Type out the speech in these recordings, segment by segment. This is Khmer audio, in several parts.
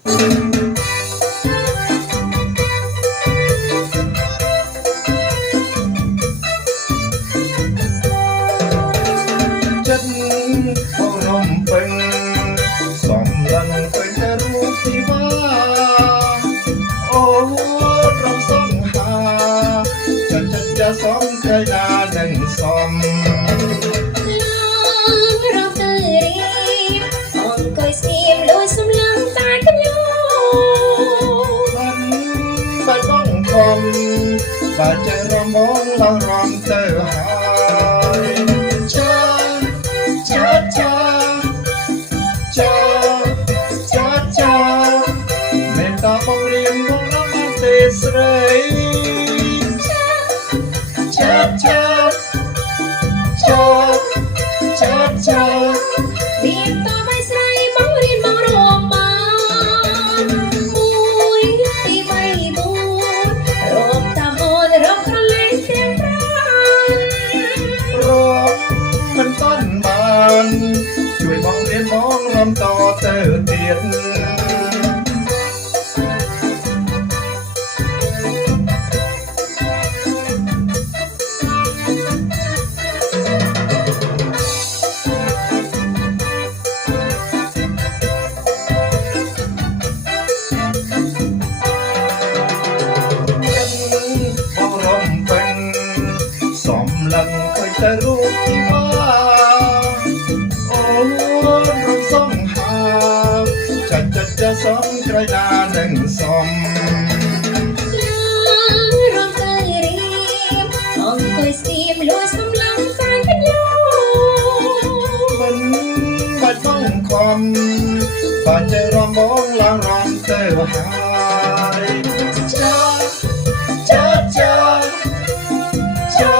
ចិត្តបងរំពឹងសំឡឹងឃើញតែរូបធីវ៉ាអូរំសងហាចិត្តចាសំក្រៃណានឹងសំរំទៅរៀបអង្គុយស្ងៀមលួយសំឡឹងតែខ្ញុំបានបងខំបើចេះរំបងឡើងរំទៅហើយចាចាចាចាចាចាមេត្តាបងរៀងបងរំទេស្រីចាចាចាចាចាមានតបឲ្យស្រីបងរៀនបងរំបានមួយទី3 4រំតាមអូនរំក្រលែងទាំង5រំមិនតាន់បានជួយបងរៀនបងរំតទៅទៀតសំឡឹងឃើញតែរូបធីវ៉ាអូរំសងហាចាសំក្រៃណានឹងសំរំទៅរៀបអង្គុយស្ងៀមលួយសំឡឹងតែខ្ញុំមិនបាច់បងខំបើចេះរំបងឡើងរំទៅហើយចាចាចាចា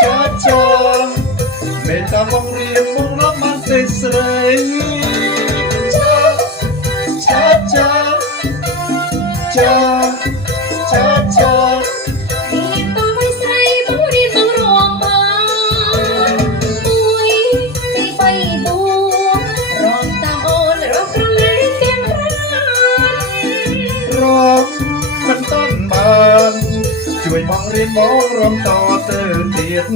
ចាចាមេត្តាបងរៀនបងរំបានទេស្រីចាចាចាចាចាចាមានតបឲ្យស្រីបងរៀនបងរំបានមួយទី3 4រំតាមអូនរំក្រលែងទាំង5រំមិនតាន់បានជួយបងរៀនបងរំតទៅទៀត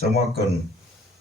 សូមអរគុណ